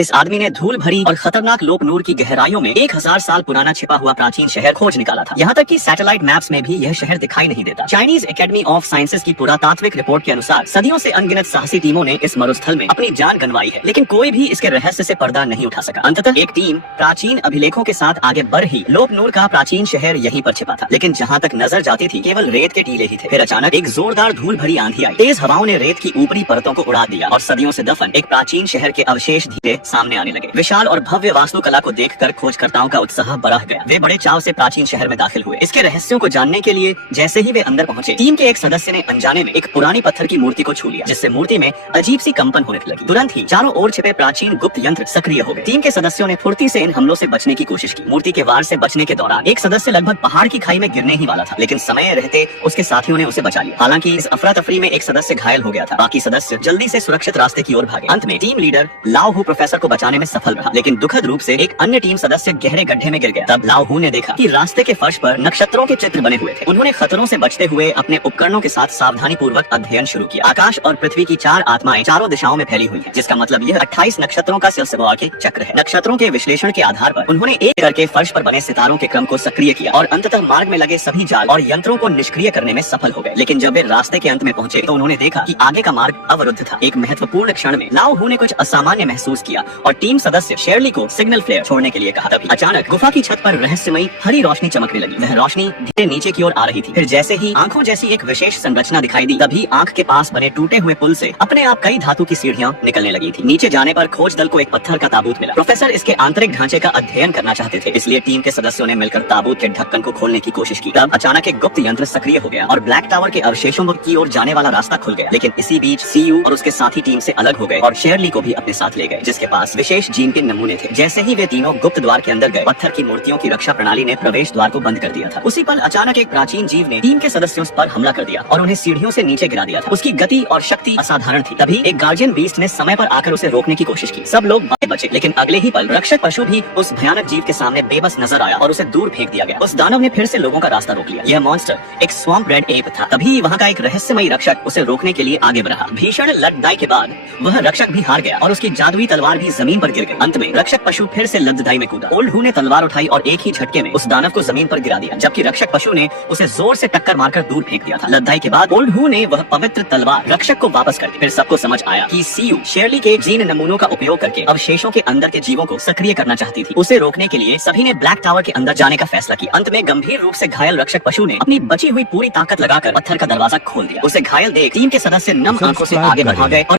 इस आदमी ने धूल भरी और खतरनाक लोक नूर की गहराइयों में 1000 साल पुराना छिपा हुआ प्राचीन शहर खोज निकाला था। यहाँ तक कि सैटेलाइट मैप्स में भी यह शहर दिखाई नहीं देता। चाइनीज एकेडमी ऑफ साइंसेज की पुरातात्विक रिपोर्ट के अनुसार सदियों से अनगिनत साहसी टीमों ने इस मरुस्थल में अपनी जान गंवाई है, लेकिन कोई भी इसके रहस्य से पर्दा नहीं उठा सका। अंततः एक टीम प्राचीन अभिलेखों के साथ आगे बढ़ ही लोक नूर का प्राचीन शहर यहीं पर छिपा था, लेकिन जहाँ तक नजर जाती थी केवल रेत के टीले ही थे। फिर अचानक एक जोरदार धूल भरी आंधी आई, तेज हवाओं ने रेत की ऊपरी परतों को उड़ा दिया और सदियों से दफन एक प्राचीन शहर के अवशेष धीरे सामने आने लगे। विशाल और भव्य वास्तुकला को देखकर खोजकर्ताओं का उत्साह बढ़ गया। वे बड़े चाव से प्राचीन शहर में दाखिल हुए। इसके रहस्यों को जानने के लिए जैसे ही वे अंदर पहुंचे, टीम के एक सदस्य ने अनजाने में एक पुरानी पत्थर की मूर्ति को छू लिया, जिससे मूर्ति में अजीब सी कंपन होने लगी। तुरंत ही चारों ओर छिपे प्राचीन गुप्त यंत्र सक्रिय हो गए। टीम के सदस्यों ने फुर्ती से इन हमलों से बचने की कोशिश की। मूर्ति के वार से बचने के दौरान एक सदस्य लगभग पहाड़ की खाई में गिरने ही वाला था, लेकिन समय रहते उसके साथियों ने उसे बचा लिया। हालांकि इस अफरा तफरी में एक सदस्य घायल हो गया था। बाकी सदस्य जल्दी से सुरक्षित रास्ते की ओर भागे। अंत में टीम लीडर लाओ हु प्रोफेसर को बचाने में सफल रहा, लेकिन दुखद रूप से एक अन्य टीम सदस्य गहरे गड्ढे में गिर गया। तब लाओ हु ने देखा कि रास्ते के फर्श पर नक्षत्रों के चित्र बने हुए थे। उन्होंने खतरों से बचते हुए अपने उपकरणों के साथ सावधानी पूर्वक अध्ययन शुरू किया। आकाश और पृथ्वी की 4 आत्माएं चारों दिशाओं में फैली हुई है, जिसका मतलब यह 28 नक्षत्रों का सिलसिला के चक्र है। नक्षत्रों के विश्लेषण के आधार पर उन्होंने एक करके फर्श पर बने सितारों के क्रम को सक्रिय किया और अंततः मार्ग में लगे सभी जाल और यंत्रों को निष्क्रिय करने में सफल हो गए। लेकिन जब वे रास्ते के अंत में पहुंचे तो उन्होंने देखा कि आगे का मार्ग अवरुद्ध था। एक महत्वपूर्ण क्षण में लाओ हु ने कुछ असामान्य महसूस किया और टीम सदस्य शेरली को सिग्नल फ्लेयर छोड़ने के लिए कहा। तभी अचानक गुफा की छत पर रहस्यमयी हरी रोशनी चमकने लगी। वह रोशनी धीरे नीचे की ओर आ रही थी। फिर जैसे ही आंखों जैसी एक विशेष संरचना दिखाई दी, तभी आंख के पास बने टूटे हुए पुल से अपने आप कई धातु की सीढ़ियां निकलने लगी थी। नीचे जाने पर खोज दल को एक पत्थर का ताबूत मिला। प्रोफेसर इसके आंतरिक ढांचे का अध्ययन करना चाहते थे, इसलिए टीम के सदस्यों ने मिलकर ताबूत के ढक्कन को खोलने की कोशिश की। तब अचानक एक गुप्त यंत्र सक्रिय हो गया और ब्लैक टावर के अवशेषों की ओर जाने वाला रास्ता खुल गया। लेकिन इसी बीच सीयू और उसके साथी टीम से अलग हो गए और शेरली को भी अपने साथ ले गए, जिसके पास विशेष जीन के नमूने थे। जैसे ही वे तीनों गुप्त द्वार के अंदर गए, पत्थर की मूर्तियों की रक्षा प्रणाली ने प्रवेश द्वार को बंद कर दिया था। उसी पल अचानक एक प्राचीन जीव ने टीम के सदस्यों पर हमला कर दिया और उन्हें सीढ़ियों से नीचे गिरा दिया था। उसकी गति और शक्ति असाधारण थी। तभी एक गार्जियन बीस्ट ने समय पर आकर उसे रोकने की कोशिश की। सब लोग बचे, लेकिन अगले ही पल रक्षक पशु भी उस भयानक जीव के सामने बेबस नजर आया और उसे दूर फेंक दिया गया। उस दानव ने फिर से लोगों का रास्ता रोक लिया। यह मॉन्स्टर एक स्वैम्प रेड एप था। तभी वहाँ का एक रहस्यमयी रक्षक उसे रोकने के लिए आगे बढ़ा। भीषण लड़ाई के बाद वह रक्षक भी हार गया और उसकी जादुई तलवार भी जमीन पर गिर गई। अंत में रक्षक पशु फिर से लड़ाई में कूदा। ओल्ड हु ने तलवार उठाई और एक ही झटके में उस दानव को जमीन पर गिरा दिया, जबकि रक्षक पशु ने उसे जोर से टक्कर मारकर दूर फेंक दिया था। लड़ाई के बाद ओल्ड हु ने वह पवित्र तलवार रक्षक को वापस कर दी। फिर सबको समझ आया कि सीयू शेरली के जीन नमूनों का उपयोग करके अवशेषों के अंदर के जीवों को सक्रिय करना चाहती थी। उसे रोकने के लिए सभी ने ब्लैक टावर के अंदर जाने का फैसला किया। अंत में गंभीर रूप से घायल रक्षक पशु ने अपनी बची हुई पूरी ताकत लगाकर पत्थर का दरवाजा खोल दिया। उसे घायल देख टीम के सदस्य नम आंखों से आगे बढ़ा गए और